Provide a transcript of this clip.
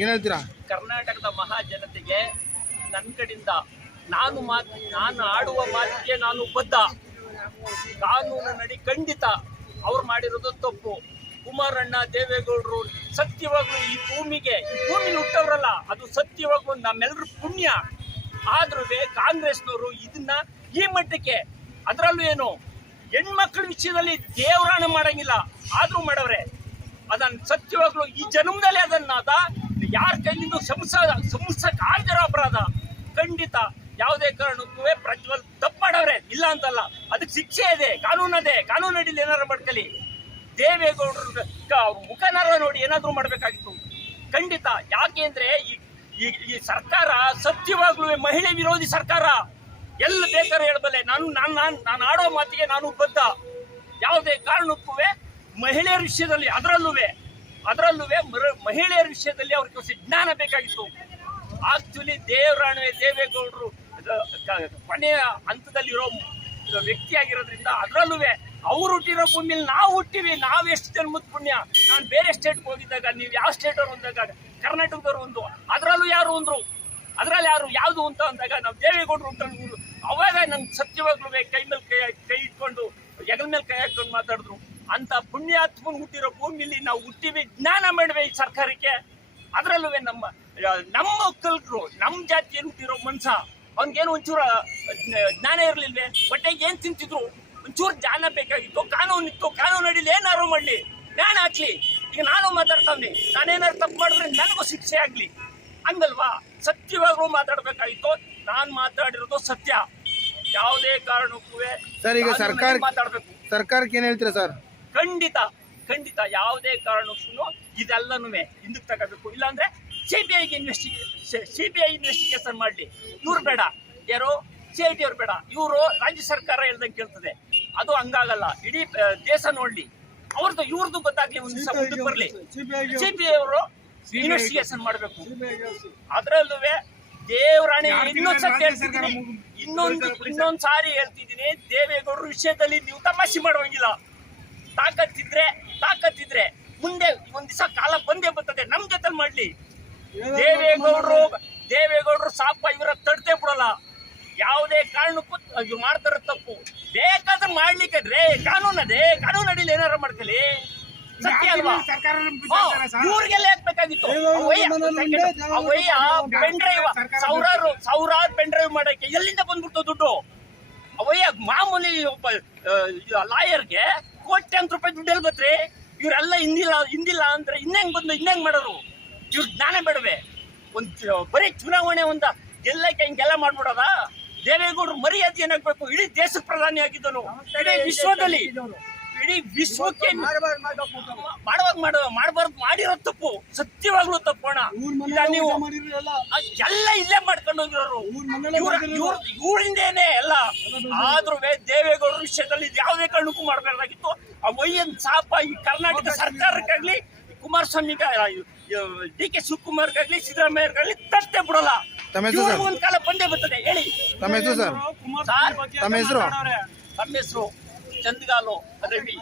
ಏನ್ ಹೇಳ್ತೀರಾ? ಕರ್ನಾಟಕದ ಮಹಾಜನತೆಗೆ ನನ್ನ ಕಡೆಯಿಂದ ನಾನು ಆಡುವ ಮಾತಿಗೆ ನಾನು ಬದ್ಧ. ಕಾನೂನಿನಡಿ ಖಂಡಿತ ಅವ್ರು ಮಾಡಿರೋದು ತಪ್ಪು. ಕುಮಾರಣ್ಣ, ದೇವೇಗೌಡರು ಸತ್ಯವಾಗ್ಲೂ ಈ ಭೂಮಿಲಿ ಹುಟ್ಟವ್ರಲ್ಲ, ಅದು ಸತ್ಯವಾಗ್ಲೂ ನಮ್ಮೆಲ್ಲರ ಪುಣ್ಯ. ಆದ್ರೂ ಕಾಂಗ್ರೆಸ್ನವರು ಇದನ್ನ ಈ ಮಟ್ಟಕ್ಕೆ, ಅದರಲ್ಲೂ ಏನು ಹೆಣ್ಮಕ್ಳ ವಿಷಯದಲ್ಲಿ ದೇವರಾಣ ಮಾಡಂಗಿಲ್ಲ, ಆದ್ರೂ ಮಾಡವ್ರೆ. ಅದನ್ನ ಸತ್ಯವಾಗ್ಲೂ ಈ ಜನ್ಮದಲ್ಲಿ ಅದನ್ನ ಯಾರ ಕೈಲಿಂದ ಸಂಸಕ್ ಆಗಿರೋ ಅಪರಾಧ. ಖಂಡಿತ ಯಾವುದೇ ಕಾರಣಕ್ಕೂ ಪ್ರಜ್ವಲ್ ತಪ್ಪು ಮಾಡವ್ರೆ, ಇಲ್ಲ ಅಂತಲ್ಲ, ಅದಕ್ಕೆ ಶಿಕ್ಷೆ ಇದೆ, ಕಾನೂನು ಅಡಿಯಲ್ಲಿ ಏನಾರು ಮಾಡ್ಕೊಳ್ಳಿ. ದೇವೇಗೌಡರ ಮುಖನಾರ ನೋಡಿ ಏನಾದ್ರೂ ಮಾಡ್ಬೇಕಾಗಿತ್ತು ಖಂಡಿತ. ಯಾಕೆ ಅಂದ್ರೆ ಈ ಸರ್ಕಾರ ಸತ್ಯವಾಗ್ಲೂ ಮಹಿಳೆ ವಿರೋಧಿ ಸರ್ಕಾರ. ಎಲ್ಲ ಬೇಕಾದ್ರೆ ಹೇಳ್ಬಲ್ಲೆ, ನಾನು ಆಡೋ ಮಾತಿಗೆ ನಾನು ಬದ್ಧ. ಯಾವುದೇ ಕಾರಣಕ್ಕೂ ಮಹಿಳೆಯರ ವಿಷಯದಲ್ಲಿ ಅದರಲ್ಲೂ ಮಹಿಳೆಯರ ವಿಷಯದಲ್ಲಿ ಅವ್ರಿಗೆ ಜ್ಞಾನ ಬೇಕಾಗಿತ್ತು. ಆಕ್ಚುಲಿ ದೇವೇಗೌಡರು ಕೊನೆಯ ಹಂತದಲ್ಲಿರೋ ವ್ಯಕ್ತಿ ಆಗಿರೋದ್ರಿಂದ, ಅದರಲ್ಲೂ ಅವ್ರು ಹುಟ್ಟಿರೋ ಭೂಮಿಯಲ್ಲಿ ನಾವು ಹುಟ್ಟಿವಿ. ನಾವು ಎಷ್ಟು ಜನ್ಮದ ಪುಣ್ಯ. ನಾನು ಬೇರೆ ಸ್ಟೇಟ್ಗೆ ಹೋಗಿದ್ದಾಗ, ನೀವು ಯಾವ ಸ್ಟೇಟ್ ಅವ್ರು ಅಂದಾಗ ಕರ್ನಾಟಕದವ್ರು ಒಂದು, ಅದರಲ್ಲೂ ಯಾರು ಅಂದ್ರು, ಅದ್ರಲ್ಲಿ ಯಾವುದು ಅಂತ ಅಂದಾಗ ನಾವು ದೇವೇಗೌಡರು ಹುಟ್ಟರು. ಅವಾಗ ನಮ್ಗೆ ಸತ್ಯವಾಗ್ಲೂ ಕೈ ಮೇಲೆ ಕೈ ಇಟ್ಕೊಂಡು ಹೆಗಲ ಮೇಲೆ ಕೈ ಹಾಕೊಂಡು ಮಾತಾಡಿದ್ರು. ಅಂತ ಪುಣ್ಯಾತ್ಮನ್ ಹುಟ್ಟಿರೋ ಭೂಮಿಲಿ ನಾವು ಹುಟ್ಟಿವಿ. ಜ್ಞಾನ ಮಾಡುವೆ ಈ ಸರ್ಕಾರಕ್ಕೆ. ಅದರಲ್ಲೂ ನಮ್ಮ ಒಕ್ಕಲ್ರು, ನಮ್ಮ ಜಾತಿಯಲ್ಲಿ ಹುಟ್ಟಿರೋ ಮನ್ಸ, ಅವ್ನಿಗೇನು ಒಂಚೂರು ಜ್ಞಾನ ಇರಲಿಲ್ವೇ? ಹೊಟ್ಟೆಗೆ ಏನ್ ತಿಂತಿದ್ರು? ಒಂಚೂರು ಜ್ಞಾನ ಬೇಕಾಗಿತ್ತು. ಕಾನೂನು ಇತ್ತು, ಕಾನೂನು ಅಡಿಲಿ ಏನಾರು ಮಾಡ್ಲಿ, ಜ್ಞಾನ ಹಾಕ್ಲಿ. ಈಗ ನಾನು ಮಾತಾಡ್ತಾವ್ನಿ, ನಾನೇನಾದ್ರು ತಪ್ಪು ಮಾಡಿದ್ರೆ ನನಗೂ ಶಿಕ್ಷೆ ಆಗ್ಲಿ, ಹಂಗಲ್ವಾ? ಸತ್ಯವಾಗ್ಲೂ ಮಾತಾಡ್ಬೇಕಾಗಿತ್ತು. ನಾನು ಮಾತಾಡಿರೋದು ಸತ್ಯ. ಯಾವುದೇ ಕಾರಣಕ್ಕೂ ಸರ್ ಈಗ ಸರ್ಕಾರಕ್ಕೆ ಏನ್ ಹೇಳ್ತೀರಾ ಸರ್? ಖಂಡಿತ ಯಾವುದೇ ಕಾರಣಕ್ಕೂ ಇದೆಲ್ಲನೂ ಹಿಂದಕ್ಕೆ ತಗೋಬೇಕು. ಇಲ್ಲಾಂದ್ರೆ ಸಿಬಿಐ ಇನ್ವೆಸ್ಟಿಗೇಷನ್ ಮಾಡ್ಲಿ. ಇವ್ರು ಬೇಡ, ಯಾರು CID ಅವ್ರು ಬೇಡ, ಇವರು ರಾಜ್ಯ ಸರ್ಕಾರ ಹೇಳ್ದಂಗೆ ಕೇಳ್ತದೆ. ಅದು ಹಂಗಾಗಲ್ಲ. ಇಡೀ ದೇಶ ನೋಡ್ಲಿ, ಇವ್ರದ್ದು ಗೊತ್ತಾಗ್ಲಿ, ಒಂದು ದಿವಸ ಮುಂದಕ್ಕೆ ಬರ್ಲಿ. ಸಿಬಿಐ ಅವರು ಇನ್ವೆಸ್ಟಿಗೇಷನ್ ಮಾಡ್ಬೇಕು. ಅದರಲ್ಲೂ ದೇವರಾಣೆ ಇನ್ನೊಂದ್ ಸಾರಿ ಹೇಳ್ತಿದ್ದೀನಿ, ದೇವೇಗೌಡರ ವಿಷಯದಲ್ಲಿ ನೀವು ತಮಾಷೆ ಮಾಡುವಂಗಿಲ್ಲ. ತಾಕತ್ತಿದ್ರೆ ಮುಂದೆ ಒಂದ್ ದಿವಸ ಕಾಲ ಬಂದೇ ಬರ್ತದೆ, ನಮ್ ಜೊತೆ ಮಾಡ್ಲಿ. ದೇವೇಗೌಡರು ಸಾಪ ಇವರ ತಡ್ತೇ ಬಿಡಲ್ಲ. ಯಾವುದೇ ಕಾರಣಕ್ಕೂ ಇವ್ರು ಮಾಡ್ತಾರ ತಪ್ಪು. ಬೇಕಾದ್ರೆ ಮಾಡ್ಲಿಕ್ಕೆ ಕಾನೂನು ಅಡಿಯಲ್ಲಿ ಏನಾರ ಮಾಡ್ಕೊಳ್ಳಿ. ಸತ್ಯ ಅಲ್ವಾ? ಇವ್ರಿಗೆಲ್ಲ ಹಾಕ್ಬೇಕಾಗಿತ್ತು. ಪೆನ್ ಡ್ರೈವ್ ಸಾವಿರಾರು ಪೆನ್ ಡ್ರೈವ್ ಮಾಡಕ್ಕೆ ಎಲ್ಲಿಂದ ಬಂದ್ಬಿಡ್ತು ದುಡ್ಡು? ಅವಯ್ಯ ಮಾಮೂಲಿ ಒಬ್ಬ ಲಾಯರ್ಗೆ ಕೋಟ್ಯಾಂತರ ರೂಪಾಯಿ ದುಡ್ಡು ಎಲ್ಲಿ ಬತ್ರಿ? ಇವರೆಲ್ಲ ಹಿಂದಿಲ್ಲ ಅಂದ್ರೆ ಇನ್ನೆಂಗ್ ಮಾಡೋರು? ಇವ್ರ ಜ್ಞಾನ ಬೇಡವೆ? ಬರೀ ಚುನಾವಣೆ ಗೆಲ್ಲಕ್ಕೆ ಹಿಂಗೆಲ್ಲ ಮಾಡ್ಬಿಡೋದ? ದೇವೇಗೌಡರು ಮರ್ಯಾದೆ ಏನಾಗ್ಬೇಕು? ಇಡೀ ದೇಶಕ್ಕೆ ಪ್ರಧಾನಿ ಆಗಿದ್ದನು. ಇಡೀ ವಿಶ್ವಕ್ಕೆ ಮಾಡಬಾರ್ದು, ಮಾಡಿರೋ ತಪ್ಪು, ಸತ್ಯವಾಗ್ಲೂ ತಪ್ಪೋಣ. ನೀವು ಎಲ್ಲ ಇಲ್ಲೇ ಮಾಡ್ಕೊಂಡು ಹೋಗಿರೋರು ಇವರಿಂದೇನೆ ಎಲ್ಲ. ಆದ್ರೂ ದೇವೇಗೌಡರ ವಿಷಯದಲ್ಲಿ ಯಾವುದೇ ಕಾರಣಕ್ಕೂ ಮಾಡಬೇಕಾಗಿತ್ತು. ಆ ವೈಯನ್ ಸಾಪ ಈ ಕರ್ನಾಟಕ ಸರ್ಕಾರಕ್ಕಾಗ್ಲಿ, ಕುಮಾರಸ್ವಾಮಿ DK ಶಿವಕುಮಾರ್ಗಾಗ್ಲಿ, ಸಿದ್ದರಾಮಯ್ಯರ್ಗಾಗ್ಲಿ ತಟ್ಟೆ ಬಿಡಲ್ಲ. ಒಂದ್ ಕಾಲ ಬಂದೇ ಬರ್ತದೆ. ಹೇಳಿ ತಮ್ಮ ಹೆಸರು ಸರ್? ನಮ್ಮ ಹೆಸರು ಚಂದ್ಗಾಲು ರವಿ.